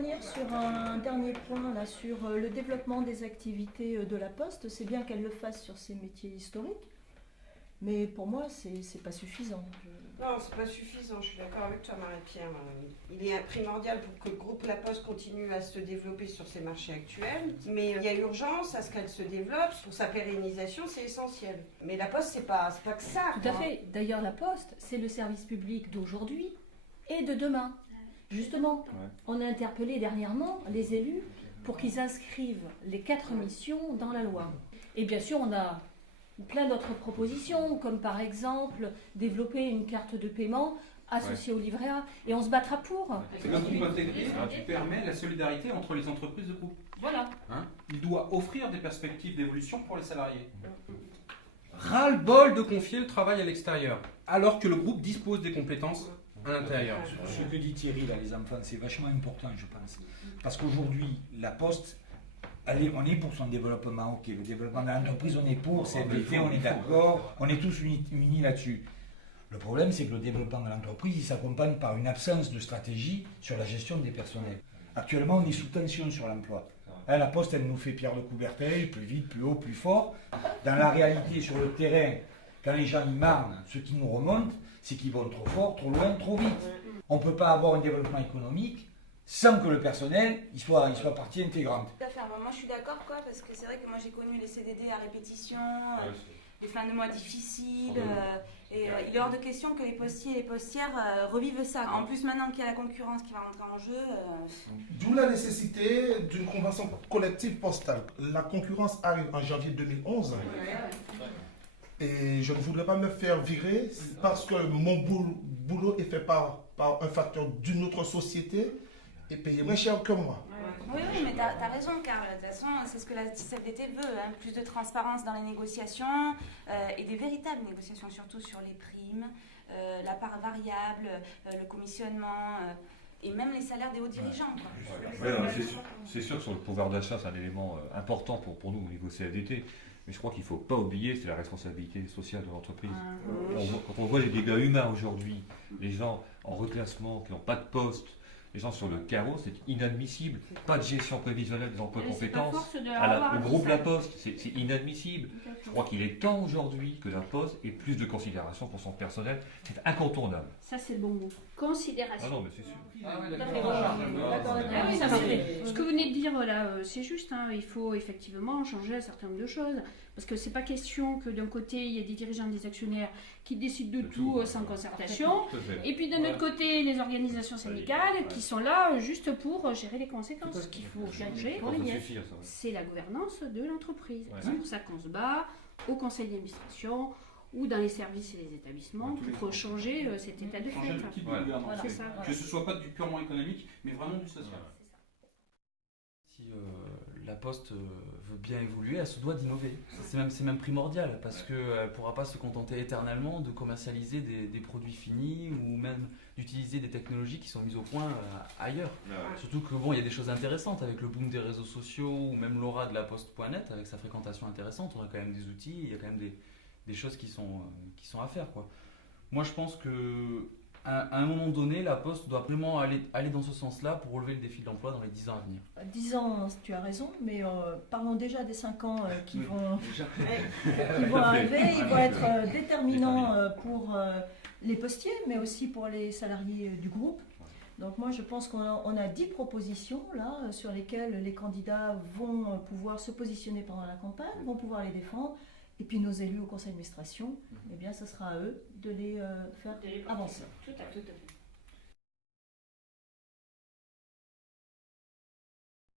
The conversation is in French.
revenir sur un dernier point, là, sur le développement des activités de la Poste. C'est bien qu'elle le fasse sur ces métiers historiques, mais pour moi, c'est pas suffisant. Non, c'est pas suffisant, je suis d'accord avec toi, Marie-Pierre. Il est primordial pour que le groupe La Poste continue à se développer sur ses marchés actuels, mais il y a urgence à ce qu'elle se développe. Pour sa pérennisation, c'est essentiel. Mais La Poste, c'est pas que ça. Tout à fait. D'ailleurs, La Poste, c'est le service public d'aujourd'hui et de demain. Justement, on a interpellé dernièrement les élus pour qu'ils inscrivent les 4 missions dans la loi. Et bien sûr, on a plein d'autres propositions, comme par exemple développer une carte de paiement associée au livret A, et on se battra pour. C'est comme groupe intégré qui permet la solidarité entre les entreprises de groupe. Voilà. Il doit offrir des perspectives d'évolution pour les salariés. Ras-le-bol de confier le travail à l'extérieur, alors que le groupe dispose des compétences à l'intérieur. Ce que dit Thierry, là, les enfants, c'est vachement important, je pense. Parce qu'aujourd'hui, la Poste, on est pour son développement, ok. Le développement de l'entreprise, on est pour, c'est fait, on est d'accord, on est tous unis là-dessus. Le problème, c'est que le développement de l'entreprise, il s'accompagne par une absence de stratégie sur la gestion des personnels. Actuellement, on est sous tension sur l'emploi. La Poste, elle nous fait pierre de Coubertin, plus vite, plus haut, plus fort. Dans la réalité, sur le terrain, quand les gens y marnent, ce qui nous remonte, c'est qu'ils vont trop fort, trop loin, trop vite. On ne peut pas avoir un développement économique sans que le personnel il soit partie intégrante. Tout à fait. Moi, je suis d'accord, parce que c'est vrai que moi, j'ai connu les CDD à répétition, les fins de mois difficiles, et il est hors de question que les postiers et les postières revivent ça. En plus, maintenant qu'il y a la concurrence qui va rentrer en jeu... D'où la nécessité d'une convention collective postale. La concurrence arrive en janvier 2011. Et je ne voudrais pas me faire virer parce que mon boulot est fait par un facteur d'une autre société et payé moins cher que moi. Oui, mais tu as raison, Karl. De toute façon, c'est ce que la CFDT veut. Plus de transparence dans les négociations et des véritables négociations, surtout sur les primes, la part variable, le commissionnement et même les salaires des hauts dirigeants. C'est sûr que sur le pouvoir d'achat, c'est un élément important pour nous au niveau CFDT. Mais je crois qu'il ne faut pas oublier, c'est la responsabilité sociale de l'entreprise. Quand on voit les dégâts humains aujourd'hui, les gens en reclassement, qui n'ont pas de poste, les gens sur le carreau, c'est inadmissible. Pas de gestion prévisionnelle des emplois compétences. Au groupe La Poste, c'est inadmissible. Je crois qu'il est temps aujourd'hui que La Poste ait plus de considération pour son personnel. C'est incontournable. Ça, c'est le bon mot. Considération. Ah non, mais c'est sûr. Ce que vous venez de dire, là, c'est juste. Il faut effectivement changer un certain nombre de choses. Parce que c'est pas question que d'un côté, il y ait des dirigeants, des actionnaires qui décident de tout sans concertation. Et puis d'un autre côté, les organisations syndicales qui sont là juste pour gérer les conséquences. Ce qu'il faut changer, c'est la gouvernance de l'entreprise. C'est pour ça qu'on se bat au conseil d'administration ou dans les services et les établissements pour changer cet état de fait. Changer le type de gouvernance. Que ce ne soit pas du purement économique, mais vraiment du social. Si la Poste veut bien évoluer, elle se doit d'innover. C'est même primordial parce qu'elle ne pourra pas se contenter éternellement de commercialiser des produits finis ou même d'utiliser des technologies qui sont mises au point ailleurs. Surtout que il y a des choses intéressantes avec le boom des réseaux sociaux ou même l'aura de la Poste.net avec sa fréquentation intéressante. On a quand même des outils, il y a quand même des choses qui sont à faire, quoi. Moi, je pense que à un moment donné, la Poste doit vraiment aller dans ce sens-là pour relever le défi de l'emploi dans les 10 ans à venir. 10 ans, tu as raison, mais parlons déjà des 5 ans qui vont arriver. Ils vont être déterminants pour les postiers, mais aussi pour les salariés du groupe. Donc moi, je pense qu'on a 10 propositions là, sur lesquelles les candidats vont pouvoir se positionner pendant la campagne, vont pouvoir les défendre. Et puis nos élus au conseil d'administration, eh bien, ce sera à eux de les faire avancer. Tout à fait.